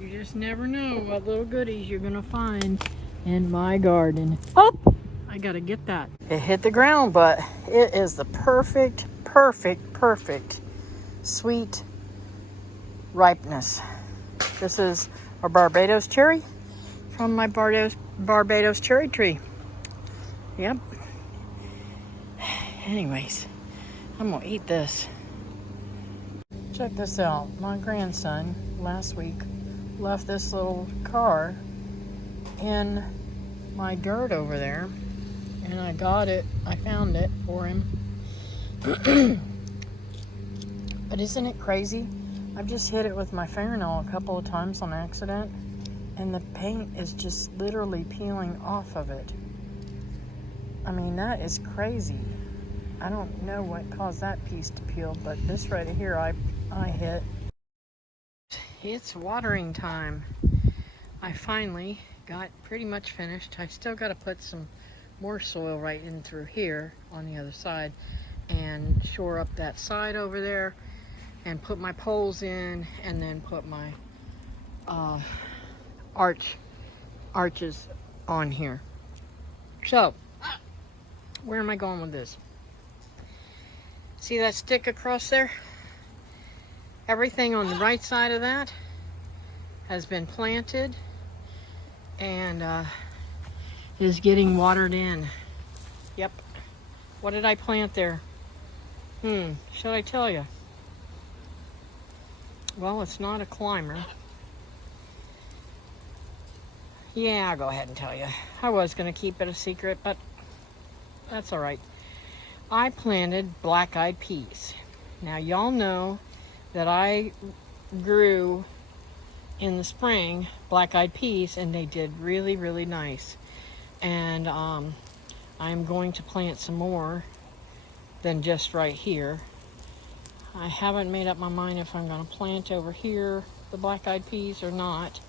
You just never know what little goodies you're gonna find in my garden. Oh, I gotta get that. It hit the ground, but it is the perfect sweet ripeness. This is a Barbados cherry from my Barbados cherry tree. Yep. Anyways, I'm gonna eat this. Check this out. My grandson last week left this little car in my dirt over there, and I found it for him. But isn't it crazy? I've just hit it with my fingernail a couple of times on accident, and the paint is just literally peeling off of it. I mean, that is crazy. I don't know what caused that piece to peel, but this right here I hit. It's watering time. I finally got pretty much finished. I still got to put some more soil right in through here on the other side and shore up that side over there and put my poles in, and then put my arches on here. So, where am I going with this? See that stick across there? Everything on the right side of that has been planted and is getting watered in. Yep. What did I plant there? Should I tell you? Well, it's not a climber. Yeah, I'll go ahead and tell you. I was going to keep it a secret, but that's all right. I planted black-eyed peas. Now, y'all know that I grew in the spring black-eyed peas, and they did really, really nice. And I'm going to plant some more than just right here. I haven't made up my mind if I'm going to plant over here the black-eyed peas or not.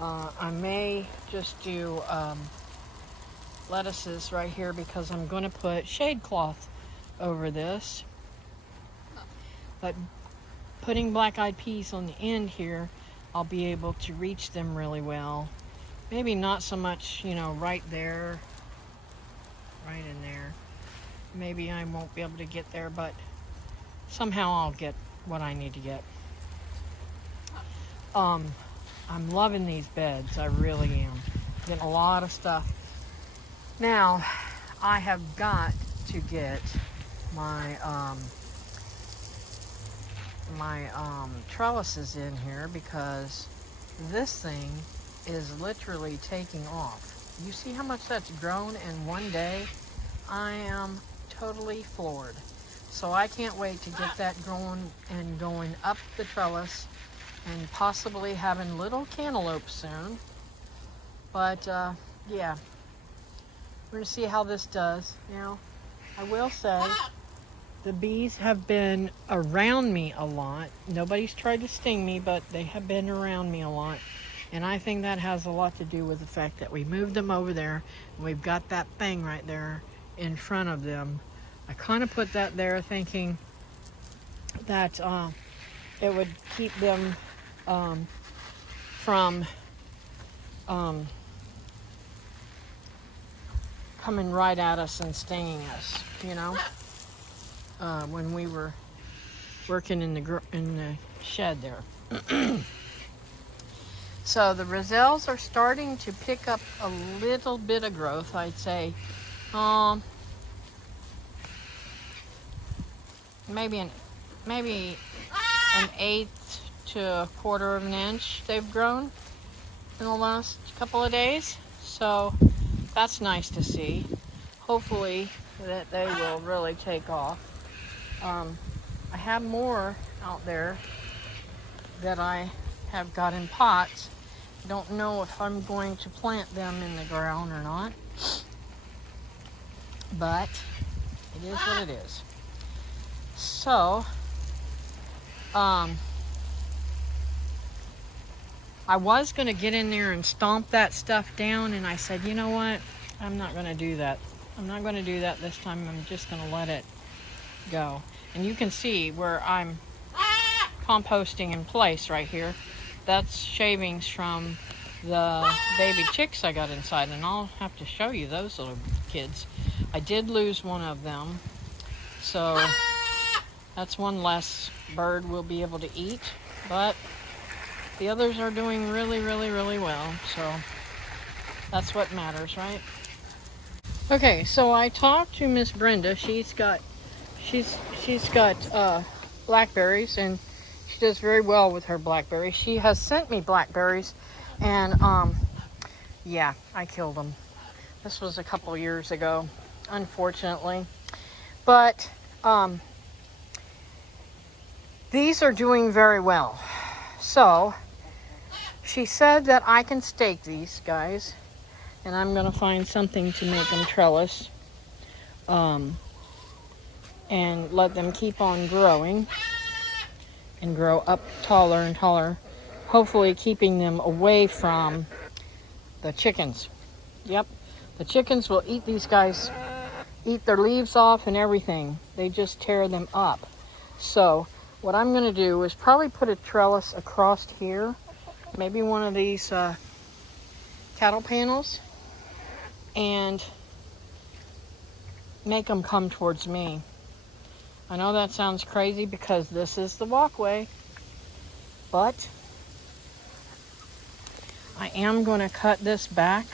I may just do lettuces right here because I'm going to put shade cloth over this. But putting black-eyed peas on the end here, I'll be able to reach them really well. Maybe not so much, right there, right in there. Maybe I won't be able to get there, but somehow I'll get what I need to get. I'm loving these beds. I really am. Getting a lot of stuff. Now, I have got to get my trellises in here because this thing is literally taking off. You see how much that's grown in one day? I am totally floored. So I can't wait to get that going up the trellis and possibly having little cantaloupes soon. But yeah, we're gonna see how this does. Now, I will say the bees have been around me a lot. Nobody's tried to sting me, but they have been around me a lot. And I think that has a lot to do with the fact that we moved them over there and we've got that thing right there in front of them. I kind of put that there thinking that it would keep them from coming right at us and stinging us, when we were working in the shed there. So the roselles are starting to pick up a little bit of growth, I'd say. Maybe an eighth to a quarter of an inch they've grown in the last couple of days. So that's nice to see. Hopefully that they will really take off. I have more out there that I have got in pots. I don't know if I'm going to plant them in the ground or not, but it is what it is. So, I was going to get in there and stomp that stuff down, and I said, you know what? I'm not going to do that. I'm not going to do that this time. I'm just going to let it go. And you can see where I'm composting in place right here. that's shavings from the baby chicks I got inside, and I'll have to show you those little kids. I did lose one of them, so that's one less bird we'll be able to eat, but the others are doing really, really, really well, so that's what matters, right? Okay, so I talked to Miss Brenda. She's got blackberries, and she does very well with her blackberries. She has sent me blackberries, and yeah, I killed them. This was a couple years ago, unfortunately, but these are doing very well. So she said that I can stake these guys, and I'm gonna find something to make them trellis, and let them keep on growing and grow up taller and taller, hopefully keeping them away from the chickens. Yep, the chickens will eat these guys, eat their leaves off and everything. They just tear them up. So what I'm gonna do is probably put a trellis across here, maybe one of these cattle panels, and make them come towards me. I know that sounds crazy because this is the walkway, but I am going to cut this back,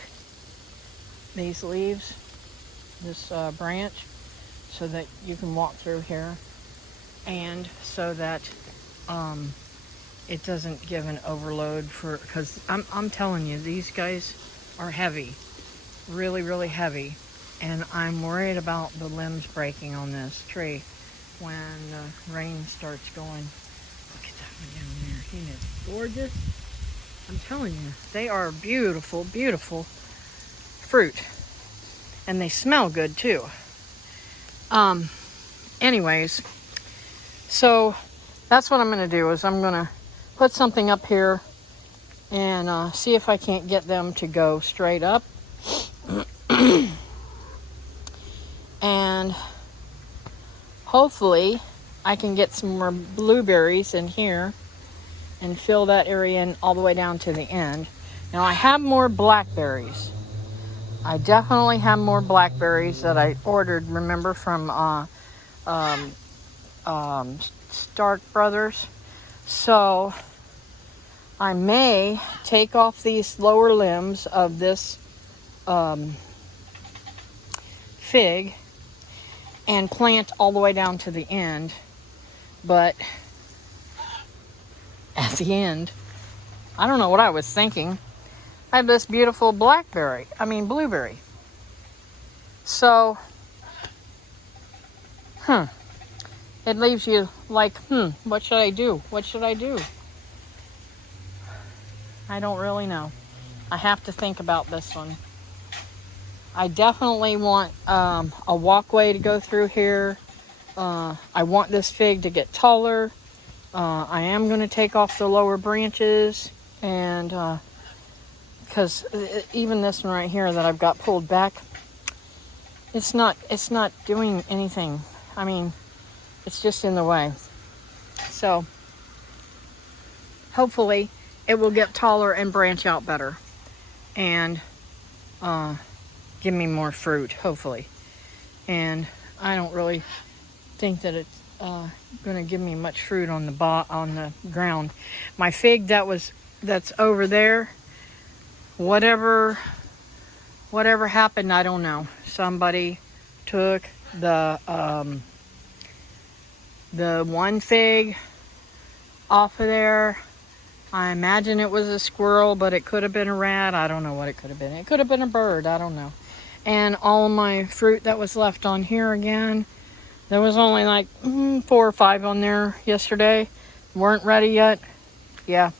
these leaves, this branch, so that you can walk through here, and so that it doesn't give an overload because I'm telling you, these guys are heavy, really, really heavy, and I'm worried about the limbs breaking on this tree when the rain starts going. Look at that one down there. He is gorgeous. I'm telling you, they are beautiful, beautiful fruit, and they smell good too. Anyways, so that's what I'm going to do, is I'm going to put something up here and see if I can't get them to go straight up. And hopefully I can get some more blueberries in here and fill that area in all the way down to the end. Now I have more blackberries. I definitely have more blackberries that I ordered, remember, from Stark Brothers. So I may take off these lower limbs of this fig and plant all the way down to the end. But at the end, I don't know what I was thinking. I have this beautiful blueberry. So, it leaves you like, what should I do? What should I do? I don't really know. I have to think about this one. I definitely want a walkway to go through here. I want this fig to get taller. I am going to take off the lower branches, and because even this one right here that I've got pulled back, it's not doing anything. I mean, it's just in the way. So hopefully it will get taller and branch out better, and give me more fruit, hopefully. And I don't really think that it's going to give me much fruit on the ground. My fig that's over there, whatever happened, I don't know. Somebody took the one fig off of there. I imagine it was a squirrel, but it could have been a rat. I don't know what it could have been. It could have been a bird. I don't know. And all my fruit that was left on here again, there was only like 4 or 5 on there yesterday. Weren't ready yet. Yeah,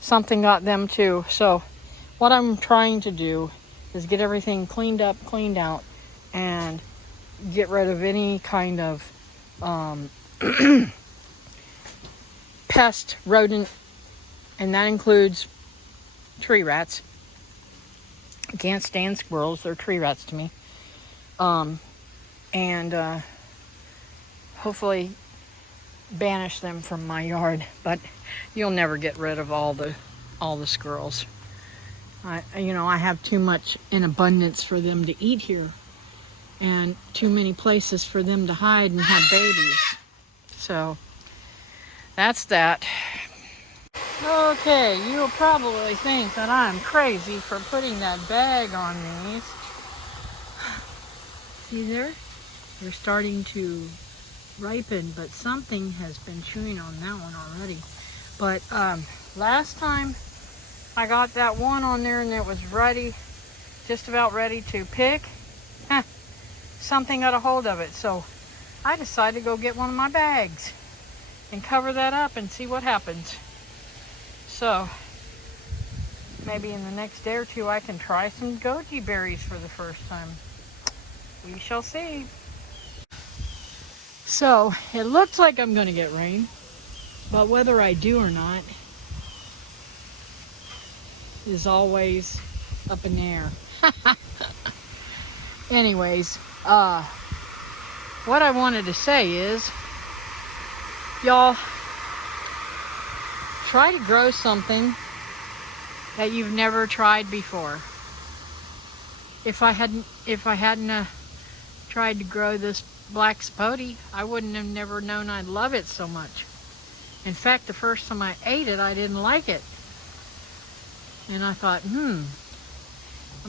something got them too. So what I'm trying to do is get everything cleaned up, cleaned out, and get rid of any kind of pest, rodent, and that includes tree rats. I can't stand squirrels. They're tree rats to me. And hopefully banish them from my yard, but you'll never get rid of all the squirrels. I have too much in abundance for them to eat here, and too many places for them to hide and have babies. So that's that. Okay, you'll probably think that I'm crazy for putting that bag on these. See there? They're starting to ripen, but something has been chewing on that one already. But last time I got that one on there and it was ready, just about ready to pick, something got a hold of it. So I decided to go get one of my bags and cover that up and see what happens. So maybe in the next day or two I can try some goji berries for the first time. We shall see. So it looks like I'm going to get rain, but whether I do or not is always up in the air. Anyways, what I wanted to say is, y'all, try to grow something that you've never tried before. If I hadn't tried to grow this black sapote, I wouldn't have never known I'd love it so much. In fact, the first time I ate it, I didn't like it. And I thought, I'm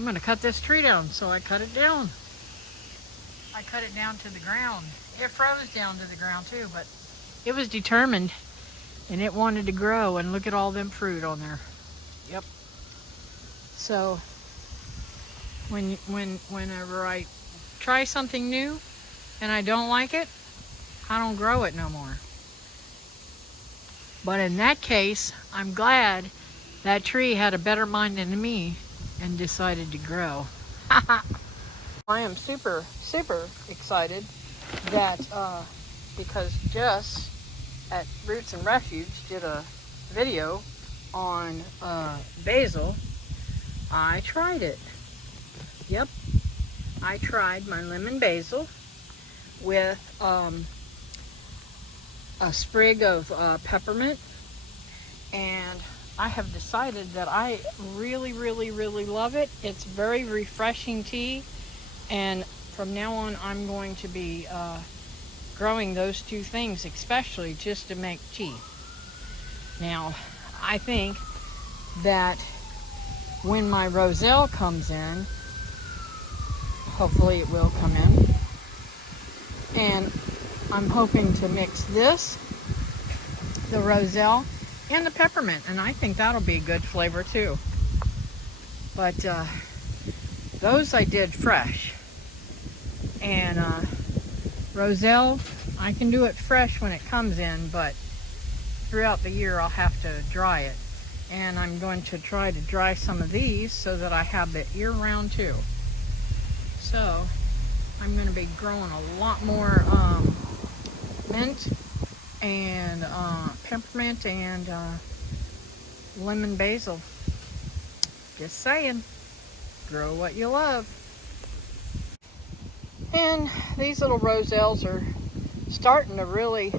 gonna cut this tree down. So I cut it down. I cut it down to the ground. It froze down to the ground too, but it was determined and it wanted to grow, and look at all them fruit on there. Yep. So whenever I try something new and I don't like it, I don't grow it no more. But in that case, I'm glad that tree had a better mind than me and decided to grow. I am super, super excited that because Jess at Roots and Refuge did a video on basil. I tried it. Yep, I tried my lemon basil with a sprig of peppermint, and I have decided that I really, really, really love it. It's very refreshing tea, and from now on I'm going to be growing those two things, especially just to make tea. Now, I think that when my roselle comes in, hopefully it will come in, and I'm hoping to mix this, the roselle, and the peppermint, and I think that'll be a good flavor too. But those I did fresh, and roselle, I can do it fresh when it comes in, but throughout the year I'll have to dry it. And I'm going to try to dry some of these so that I have it year-round too. So I'm going to be growing a lot more mint and peppermint and lemon basil. Just saying, grow what you love. And these little roselles are starting to really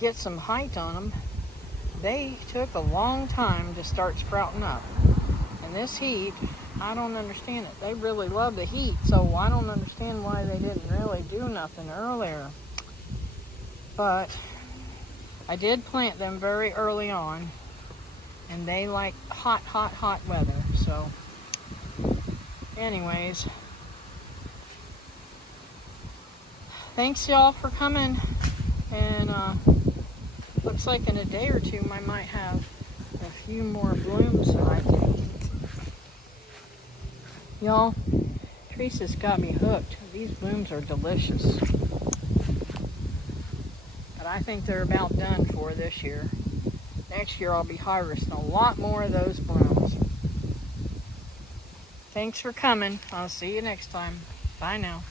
get some height on them. They took a long time to start sprouting up. And this heat, I don't understand it. They really love the heat, so I don't understand why they didn't really do nothing earlier. But I did plant them very early on, and they like hot, hot, hot weather. So anyways, thanks y'all for coming, and looks like in a day or two I might have a few more blooms that I can eat. Y'all, Teresa's got me hooked. These blooms are delicious. But I think they're about done for this year. Next year I'll be harvesting a lot more of those blooms. Thanks for coming. I'll see you next time. Bye now.